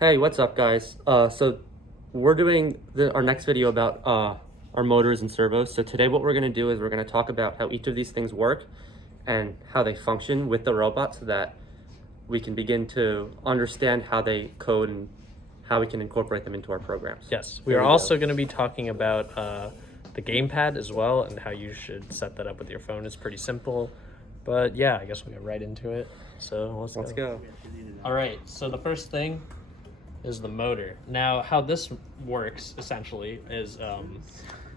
Hey, what's up, guys? So we're doing our next video about our motors and servos. So today what we're going to do is we're going to talk about how each of these things work and how they function with the robot so that we can begin to understand how they code and how we can incorporate them into our programs. Yes, we are also going to be talking about the Gamepad as well and how you should set that up with your phone. It's pretty simple, but yeah, I guess we'll get right into it. So let's go. All right, so the first thing is the motor. Now, how this works essentially is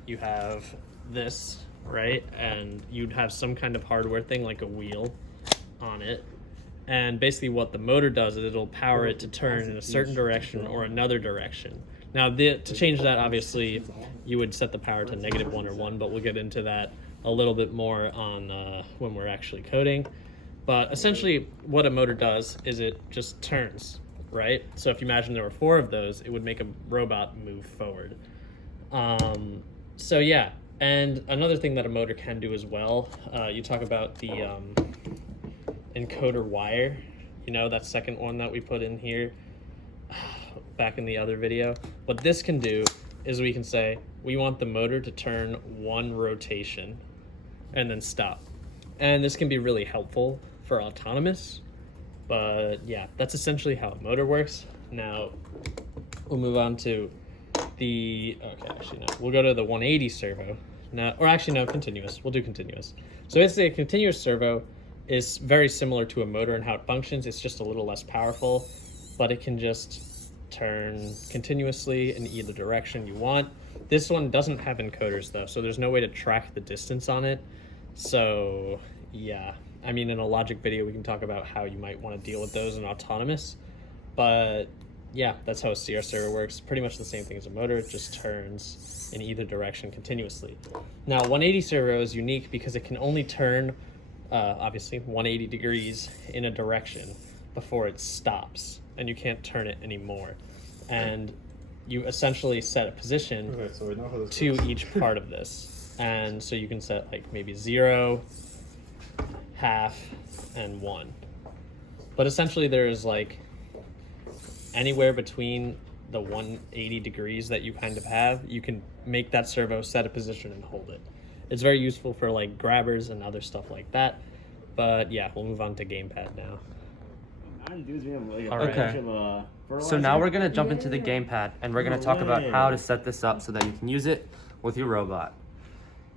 you have this, right? And you'd have some kind of hardware thing like a wheel on it. And basically what the motor does is it'll power it to turn in a certain direction or another direction. Now, to change that, obviously, you would set the power to -1 or 1, but we'll get into that a little bit more on when we're actually coding. But essentially, what a motor does is it just turns, right? So if you imagine there were 4 of those, it would make a robot move forward. So yeah, and another thing that a motor can do as well, you talk about the encoder wire, you know, that second one that we put in here back in the other video. What this can do is we can say we want the motor to turn 1 rotation and then stop. And this can be really helpful for autonomous, but yeah, that's essentially how a motor works. Now we'll move on to the, okay, actually no, we'll go to the 180 servo. Now, or actually no, continuous, we'll do continuous. So basically a continuous servo is very similar to a motor and how it functions. It's just a little less powerful, but it can just turn continuously in either direction you want. This one doesn't have encoders though, so there's no way to track the distance on it. So yeah, I mean, in a logic video, we can talk about how you might want to deal with those in autonomous, but yeah, that's how a CR servo works. Pretty much the same thing as a motor, it just turns in either direction continuously. Now, 180 servo is unique because it can only turn, obviously, 180 degrees in a direction before it stops, and you can't turn it anymore. And you essentially set a position to each part of this. And so you can set like maybe 0, half, and 1. But essentially there's like anywhere between the 180 degrees that you kind of have, you can make that servo set a position and hold it. It's very useful for like grabbers and other stuff like that. But yeah, we'll move on to Gamepad now. Okay. So now we're going to jump into the Gamepad and we're going to talk about how to set this up so that you can use it with your robot.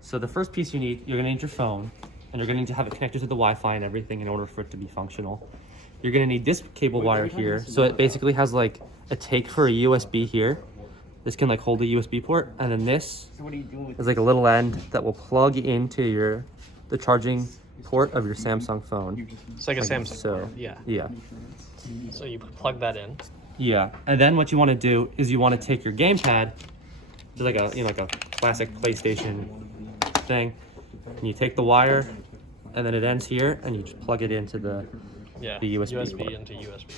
So the first piece you need, you're going to need your phone, and you're going to need to have it connected to the Wi-Fi and everything in order for it to be functional. You're going to need this cable wire here. So it basically has like a take for a USB here. This can like hold a USB port, and then this is like a little end that will plug into the charging port of your Samsung phone. It's like a Samsung so, port, yeah. Yeah. So you plug that in. Yeah, and then what you want to do is you want to take your Gamepad, just like a like a classic PlayStation thing, and you take the wire, and then it ends here, and you just plug it into the USB port. Into USB.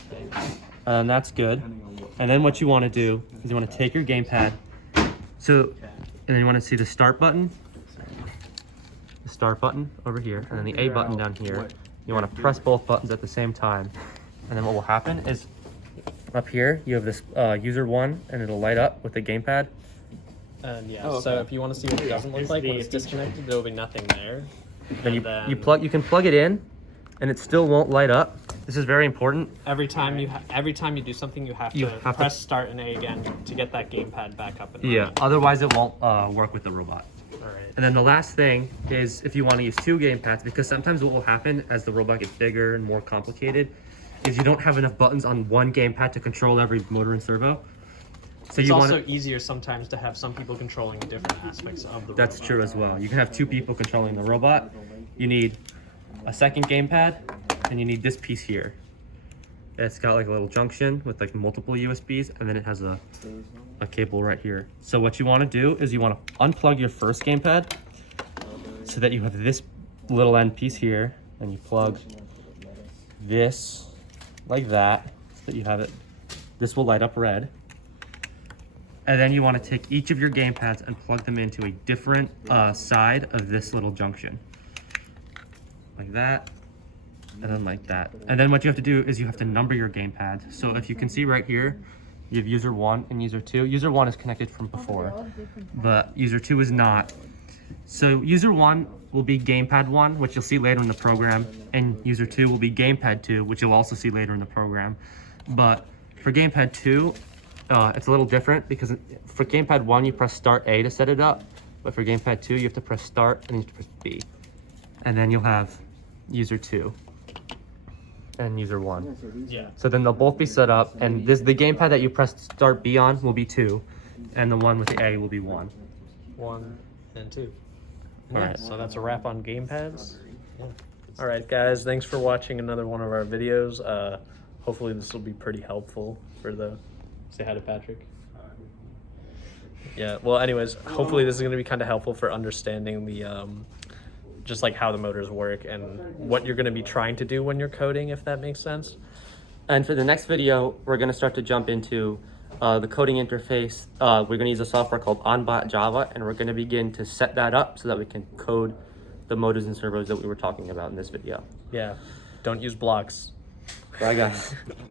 And that's good. And then what you want to do is you want to take your Gamepad, and then you want to see the start button over here, and then the A button down here. You want to press both buttons at the same time, and then what will happen is up here you have this user 1, and it'll light up with the Gamepad. And yeah, so if you want to see what it doesn't look like when it's disconnected, there will be nothing there. Then you can plug it in, and it still won't light up. This is very important. Every time you do something, you have to press start and A again to get that Gamepad back up and running. Yeah, otherwise it won't work with the robot. All right. And then the last thing is if you want to use 2 Gamepads, because sometimes what will happen as the robot gets bigger and more complicated is you don't have enough buttons on one Gamepad to control every motor and servo. So it's also easier sometimes to have some people controlling different aspects of the robot. That's true as well. You can have 2 people controlling the robot. You need a second Gamepad, and you need this piece here. It's got like a little junction with like multiple USBs, and then it has a cable right here. So what you want to do is you want to unplug your first Gamepad so that you have this little end piece here, and you plug this like that so that you have it. This will light up red. And then you want to take each of your Gamepads and plug them into a different side of this little junction. Like that. and then like that. And then what you have to do is you have to number your gamepad. So if you can see right here, you have user 1 and user 2. User 1 is connected from before, but user 2 is not. So user 1 will be gamepad 1, which you'll see later in the program, and user 2 will be gamepad 2, which you'll also see later in the program. But for gamepad 2, it's a little different because for gamepad 1 you press start A to set it up, but for gamepad 2 you have to press start and then you have to press B, and then you'll have user 2 and user 1. Yeah. So then they'll both be set up, and the gamepad that you press start B on will be 2, and the one with the A will be 1. 1 and 2. All right. So that's a wrap on gamepads. Yeah. All right, guys. Thanks for watching another one of our videos. Hopefully this will be pretty helpful for the... Say hi to Patrick. Yeah. Well, anyways, hopefully this is going to be kind of helpful for understanding the just like how the motors work and what you're going to be trying to do when you're coding, if that makes sense. And for the next video, we're going to start to jump into the coding interface. We're going to use a software called OnBot Java, and we're going to begin to set that up so that we can code the motors and servos that we were talking about in this video. Yeah. Don't use blocks. Bye, guys.